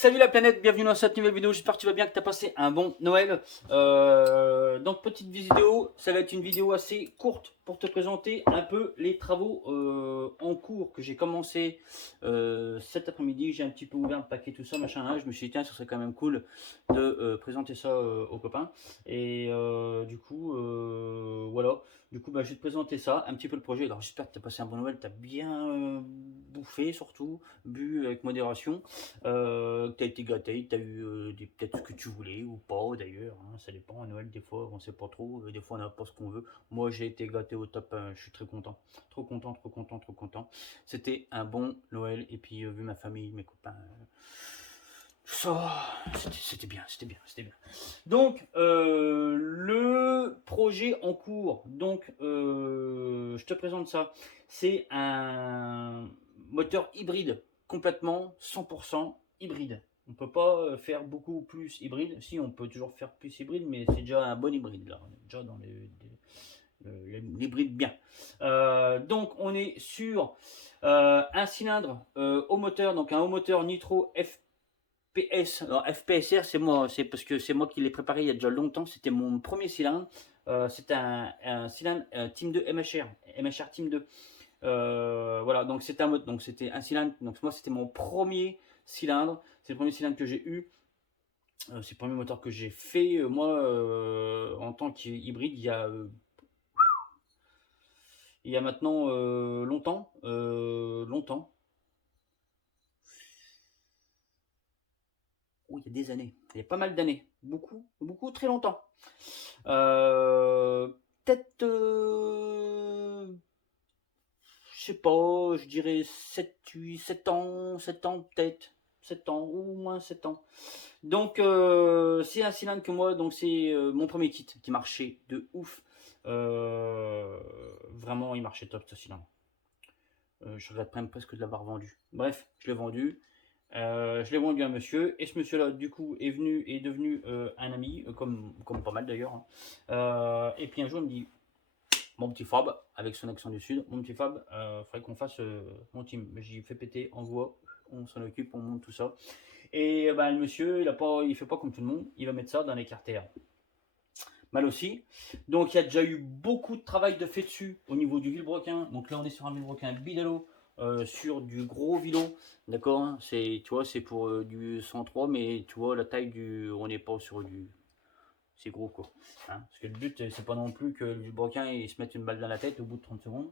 Salut la planète, bienvenue dans cette nouvelle vidéo, j'espère que tu vas bien, que tu as passé un bon Noël. Donc petite vidéo, ça va être une vidéo assez courte pour te présenter un peu les travaux en cours que j'ai commencé cet après-midi. J'ai un petit peu ouvert le paquet, tout ça, machin, hein. Je me suis dit tiens, ce serait quand même cool de présenter ça aux copains. Et voilà. Du coup, bah, je vais te présenter ça, un petit peu le projet. Alors j'espère que tu as passé un bon Noël, tu as bien bouffé surtout, bu avec modération. Tu as été gâté, tu as eu peut-être ce que tu voulais ou pas d'ailleurs, hein, ça dépend. À Noël, des fois on sait pas trop, des fois on n'a pas ce qu'on veut. Moi j'ai été gâté au top, je suis très content. Trop content, trop content, trop content. C'était un bon Noël et puis vu ma famille, mes copains. Ça, c'était bien, c'était bien, c'était bien. Donc, le projet en cours, donc, je te présente ça. C'est un moteur hybride, complètement 100% hybride. On ne peut pas faire beaucoup plus hybride. Si, on peut toujours faire plus hybride, mais c'est déjà un bon hybride là. On est déjà dans l'hybride bien. Donc, on est sur un cylindre au moteur, donc un haut moteur Nitro FPS. Alors FPSR, c'est moi, c'est parce que c'est moi qui l'ai préparé il y a déjà longtemps. C'était mon premier cylindre. C'était un cylindre Team 2 MHR, MHR Team 2. Voilà, donc c'était un mode, donc c'était un cylindre. Donc moi, c'était mon premier cylindre. C'est le premier cylindre que j'ai eu. C'est le premier moteur que j'ai fait moi en tant qu'hybride il y a maintenant longtemps, longtemps. Oh, il y a des années, il y a pas mal d'années, beaucoup, beaucoup, très longtemps. Euh, Peut-être, je sais pas, je dirais 7 8, 7 ans, 7 ans peut-être, 7 ans, ou au moins 7 ans. Donc, c'est un cylindre que moi, donc c'est mon premier kit qui marchait de ouf. Vraiment, il marchait top ce cylindre. Je regrette même presque de l'avoir vendu. Bref, je l'ai vendu. Je l'ai vendu à un monsieur, et ce monsieur-là, du coup, est devenu un ami, comme pas mal d'ailleurs, hein. Et puis un jour, il me dit, mon petit Fab, avec son accent du Sud, mon petit Fab, faudrait qu'on fasse mon team. J'y fais péter, envoie, on s'en occupe, on monte tout ça. Et bah, le monsieur, il fait pas comme tout le monde, il va mettre ça dans les carters. Mal aussi. Donc il y a déjà eu beaucoup de travail de fait dessus au niveau du vilebrequin. Donc là, on est sur un vilebrequin bidalo. Sur du gros vilo, d'accord, c'est, tu vois, c'est pour du 103, mais tu vois la taille on n'est pas sur du, c'est gros quoi, hein. Parce que le but c'est pas non plus que le vilebrequin il se mette une balle dans la tête au bout de 30 secondes.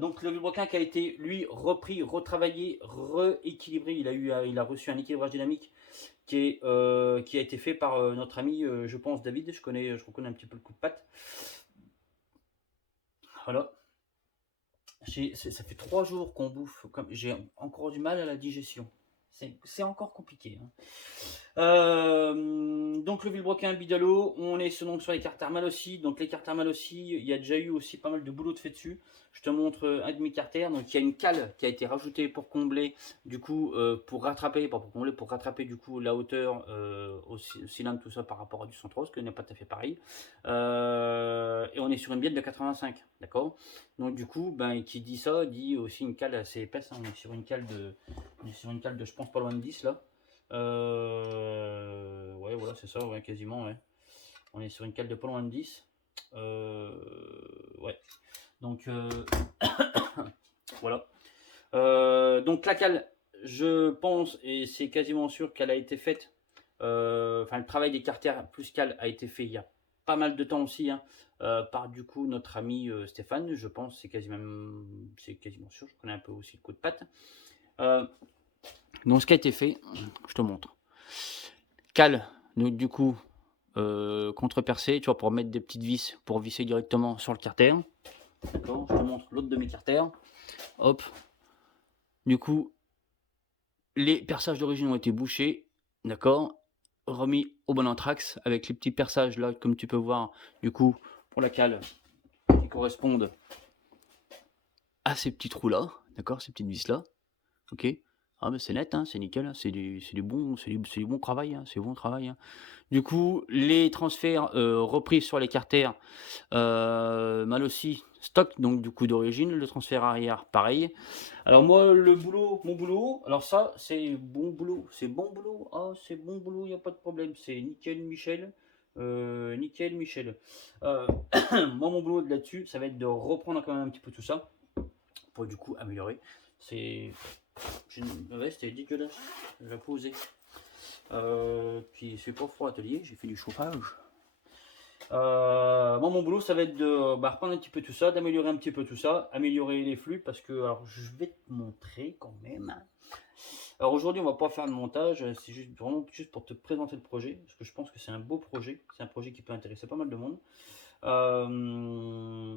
Donc le vilebrequin qui a été lui repris, retravaillé, rééquilibré, il a reçu un équilibrage dynamique qui a été fait par notre ami, je pense David, je reconnais un petit peu le coup de patte. Voilà. Ça fait 3 jours qu'on bouffe, comme j'ai encore du mal à la digestion. C'est encore compliqué, hein. Donc le vilebrequin bidalo, on est donc sur les cartes thermales aussi. Donc les cartes thermales aussi, il y a déjà eu aussi pas mal de boulot de fait dessus. Je te montre un demi-carter. Donc il y a une cale qui a été rajoutée pour combler, du coup, pour rattraper, pas pour combler, pour rattraper du coup la hauteur au cylindre, tout ça par rapport à du 103, ce qui n'est pas tout à fait pareil. Et on est sur une bielle de 85, d'accord. Donc du coup, ben, qui dit ça, dit aussi une cale assez épaisse, hein. On est sur une cale de, je pense, pas loin de 10 là. Ouais, voilà, c'est ça, ouais, quasiment, ouais. On est sur une cale de pas loin de 10. Ouais. Donc, voilà. Donc, la cale, je pense, et c'est quasiment sûr qu'elle a été faite. Enfin, le travail des carters plus cale a été fait il y a pas mal de temps aussi, hein, par du coup notre ami Stéphane, je pense, c'est quasiment sûr, je connais un peu aussi le coup de patte. Donc ce qui a été fait, je te montre. Cale, donc du coup, contre-percé, tu vois, pour mettre des petites vis, pour visser directement sur le carter. D'accord, je te montre l'autre de mes carters. Hop. Du coup, les perçages d'origine ont été bouchés, d'accord, remis au bon anthrax avec les petits perçages là, comme tu peux voir, du coup, pour la cale, qui correspondent à ces petits trous là, d'accord, ces petites vis là, ok. Ah mais c'est net, hein, c'est nickel, hein, c'est du bon travail, hein, c'est bon travail, hein. Du coup, les transferts repris sur les carters, mal aussi, stock, donc du coup d'origine. Le transfert arrière, pareil. Alors moi, mon boulot, alors ça, c'est bon boulot, ah, c'est bon boulot, il n'y a pas de problème, c'est nickel, Michel. Nickel, Michel. Euh, Moi, mon boulot là-dessus, ça va être de reprendre quand même un petit peu tout ça pour du coup améliorer. C'est, ouais, c'était dégueulasse, j'ai posé. Puis c'est pas froid atelier, j'ai fait du chauffage. Moi, mon boulot, ça va être de reprendre un petit peu tout ça, d'améliorer un petit peu tout ça, améliorer les flux, parce que, alors, je vais te montrer quand même. Alors aujourd'hui, on va pas faire de montage, c'est juste vraiment juste pour te présenter le projet, parce que je pense que c'est un beau projet, c'est un projet qui peut intéresser pas mal de monde.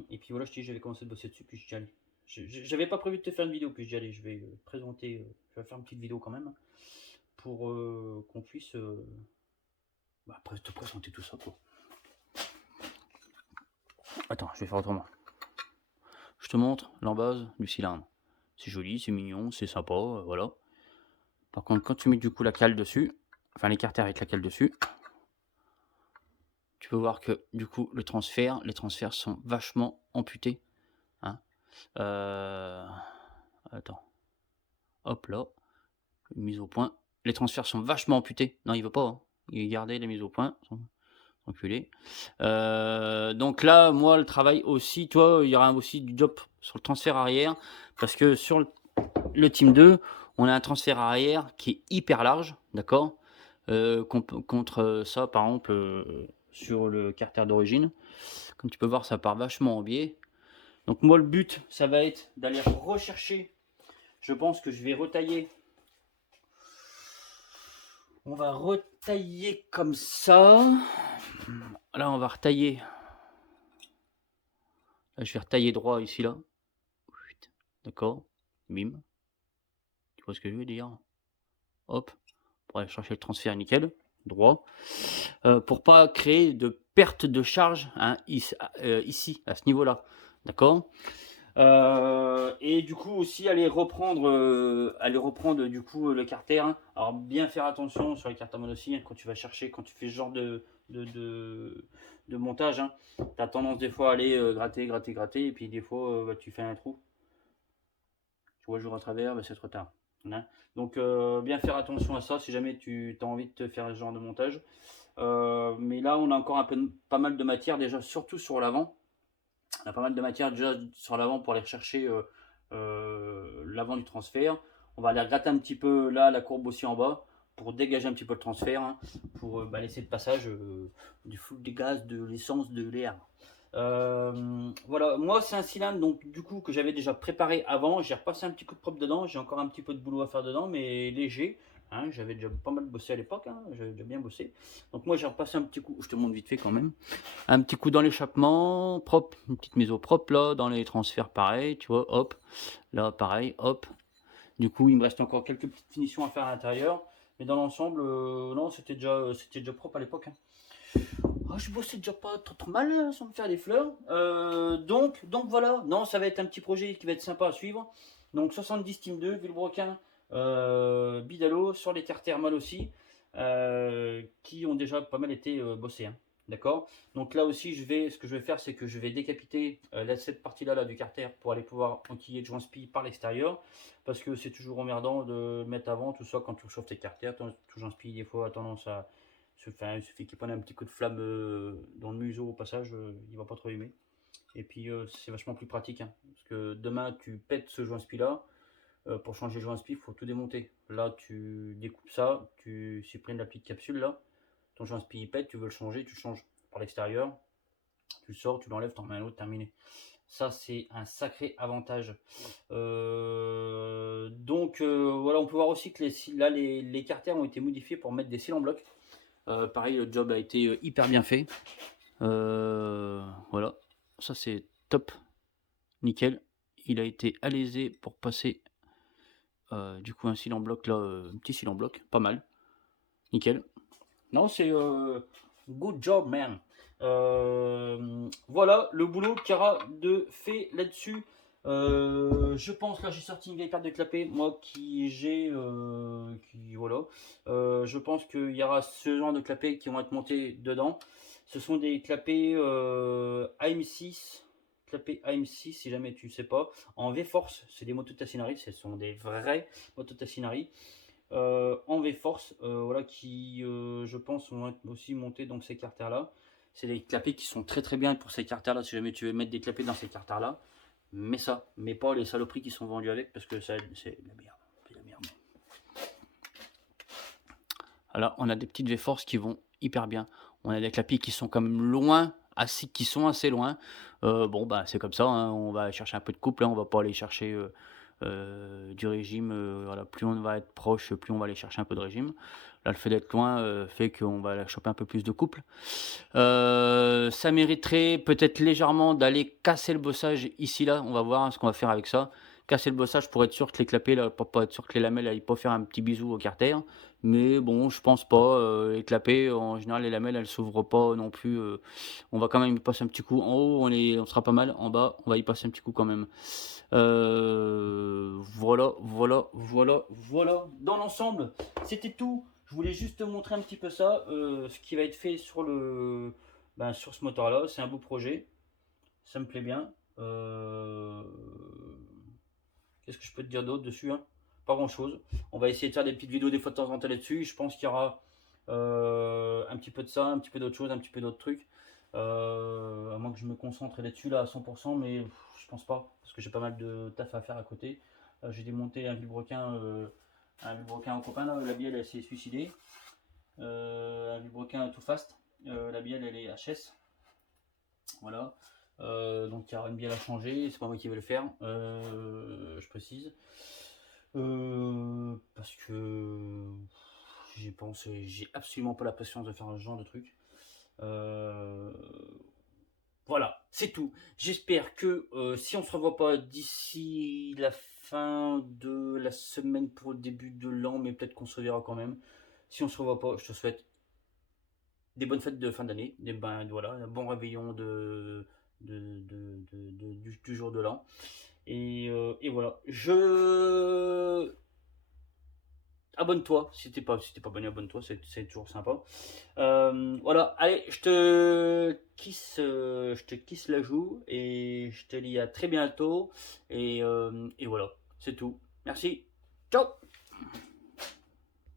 Et puis voilà, je t'ai dit, j'avais commencé de bosser dessus, puis je dis allez. J'avais pas prévu de te faire une vidéo, puis je dis allez, je vais présenter, je vais faire une petite vidéo quand même, hein, pour qu'on puisse après te présenter tout ça, quoi. Attends, je vais faire autrement. Je te montre l'embase du cylindre. C'est joli, c'est mignon, c'est sympa, voilà. Par contre, quand tu mets du coup la cale dessus, enfin l'écarter avec la cale dessus, tu peux voir que du coup les transferts sont vachement amputés. Hein. Attends. Hop là. Mise au point. Les transferts sont vachement amputés. Non, il veut pas. Hein. Il est gardé les mises au point. Enculé. Donc là, moi, le travail aussi, toi, il y aura aussi du job sur le transfert arrière. Parce que sur le Team 2, on a un transfert arrière qui est hyper large. D'accord, contre ça, par exemple, sur le carter d'origine. Comme tu peux voir, ça part vachement en biais. Donc moi, le but, ça va être d'aller rechercher. Je pense que je vais retailler. On va retailler comme ça. Là, on va retailler. Là, je vais retailler droit ici, là. D'accord. Bim. Tu vois ce que je veux dire? Hop. Pour aller chercher le transfert nickel. Droit. Pour pas créer de perte de charge, hein, ici, à ce niveau-là. D'accord. Et du coup aussi aller reprendre du coup le carter. Hein. Alors bien faire attention sur les carters mono-aussi, hein, quand tu vas chercher, quand tu fais ce genre de montage. Hein, tu as tendance des fois à aller gratter, et puis des fois bah, tu fais un trou. Tu vois le jour à travers, bah, c'est trop tard. Hein. Donc bien faire attention à ça si jamais tu as envie de te faire ce genre de montage. Mais là on a encore pas mal de matière déjà, surtout sur l'avant. On a pas mal de matière déjà sur l'avant pour aller rechercher l'avant du transfert. On va aller gratter un petit peu là la courbe aussi en bas pour dégager un petit peu le transfert, hein, pour laisser le passage du flux des gaz, de l'essence, de l'air. Voilà, moi c'est un cylindre donc du coup que j'avais déjà préparé avant. J'ai repassé un petit coup de propre dedans. J'ai encore un petit peu de boulot à faire dedans, mais léger. Hein, j'avais déjà pas mal bossé à l'époque, hein, j'avais déjà bien bossé. Donc moi j'ai repassé un petit coup, je te montre vite fait quand même. Un petit coup dans l'échappement, propre, une petite mise au propre là, dans les transferts pareil, tu vois, hop, là pareil, hop. Du coup il me reste encore quelques petites finitions à faire à l'intérieur, mais dans l'ensemble, non, c'était déjà propre à l'époque. Hein. Oh, je bossais déjà pas trop mal hein, sans me faire des fleurs. Donc voilà, non, ça va être un petit projet qui va être sympa à suivre. Donc 70 Team 2, Villebrequin, Bidalo, sur les terres thermales aussi, qui ont déjà pas mal été bossés. Hein. D'accord. Donc là aussi, ce que je vais faire, c'est que je vais décapiter cette partie-là là, du carter pour aller pouvoir enquiller le joint spi par l'extérieur. Parce que c'est toujours emmerdant de le mettre avant, tout ça, quand tu réchauffes tes carters. Ton joint spi, des fois, a tendance à il suffit qu'il prenne un petit coup de flamme dans le museau au passage, il va pas trop aimer. Et puis c'est vachement plus pratique. Hein, parce que demain, tu pètes ce joint spi là. Pour changer le joint spi, il faut tout démonter. Là, tu découpes ça, tu supprimes la petite capsule là. Ton joint spi il pète, tu veux le changer, tu le changes par l'extérieur. Tu le sors, tu l'enlèves, tu en mets un autre, terminé. Ça, c'est un sacré avantage. Donc, voilà, on peut voir aussi que les carters ont été modifiés pour mettre des cils en bloc. Pareil, le job a été hyper bien fait. Voilà, ça c'est top, nickel. Il a été alésé pour passer du coup un cil en bloc là, un petit cil en bloc, pas mal, nickel. Non, c'est good job, man. Voilà le boulot qu'il y aura de fait là-dessus. Je pense là j'ai sorti une vieille paire de clapets moi voilà. Je pense qu'il y aura ce genre de clapets qui vont être montés dedans. Ce sont des clapets AM6 clapets AM6 si jamais tu ne sais pas. En V-Force, c'est des motos Tassinari, ce sont des vrais motos Tassinari. En V-Force, voilà, qui je pense vont être aussi montés dans ces carters-là. C'est des clapets qui sont très très bien pour ces carters-là. Si jamais tu veux mettre des clapets dans ces carters-là, mets ça. Mais pas les saloperies qui sont vendues avec parce que c'est la merde. C'est la merde. Alors, on a des petites V-Force qui vont hyper bien. On a des clapiers qui sont quand même loin, qui sont assez loin. Bon, bah, c'est comme ça, hein, on va chercher un peu de couple, hein, on va pas aller chercher du régime. Voilà, plus on va être proche, plus on va aller chercher un peu de régime. Là, le fait d'être loin fait qu'on va choper un peu plus de couple. Ça mériterait peut-être légèrement d'aller casser le bossage ici, là. On va voir hein, ce qu'on va faire avec ça. Casser le bossage pour être sûr que les clapets, là, pour pas être sûr que les lamelles n'aillent pas faire un petit bisou au carter. Mais bon, je pense pas. Les clapets, en général, les lamelles, elles s'ouvrent pas non plus. On va quand même y passer un petit coup. En haut, on sera pas mal. En bas, on va y passer un petit coup quand même. Voilà, voilà, voilà, voilà. Dans l'ensemble, c'était tout. Je voulais juste te montrer un petit peu ça, ce qui va être fait sur sur ce moteur-là. C'est un beau projet. Ça me plaît bien. Qu'est-ce que je peux te dire d'autre dessus hein? Pas grand-chose. On va essayer de faire des petites vidéos des fois de temps en temps là-dessus. Je pense qu'il y aura un petit peu de ça, un petit peu d'autre chose, un petit peu d'autres trucs. À moins que je me concentre là-dessus là à 100%, mais je pense pas parce que j'ai pas mal de taf à faire à côté. J'ai démonté un vilebrequin au copain là. La bielle elle s'est suicidée. Un vilebrequin tout fast. La bielle elle est HS. Voilà. Donc il y aura une bielle à changer, c'est pas moi qui vais le faire, je précise. Parce que j'ai pensé, j'ai absolument pas la patience de faire ce genre de truc. Voilà, c'est tout. J'espère que si on se revoit pas d'ici la fin de la semaine pour le début de l'an, mais peut-être qu'on se verra quand même. Si on se revoit pas, je te souhaite des bonnes fêtes de fin d'année, voilà, un bon réveillon du jour de l'an. Et voilà. Abonne-toi, si t'es pas abonné, abonne-toi, c'est toujours sympa. Voilà, allez, je te kiss la joue et je te dis à très bientôt. Et voilà, c'est tout. Merci. Ciao.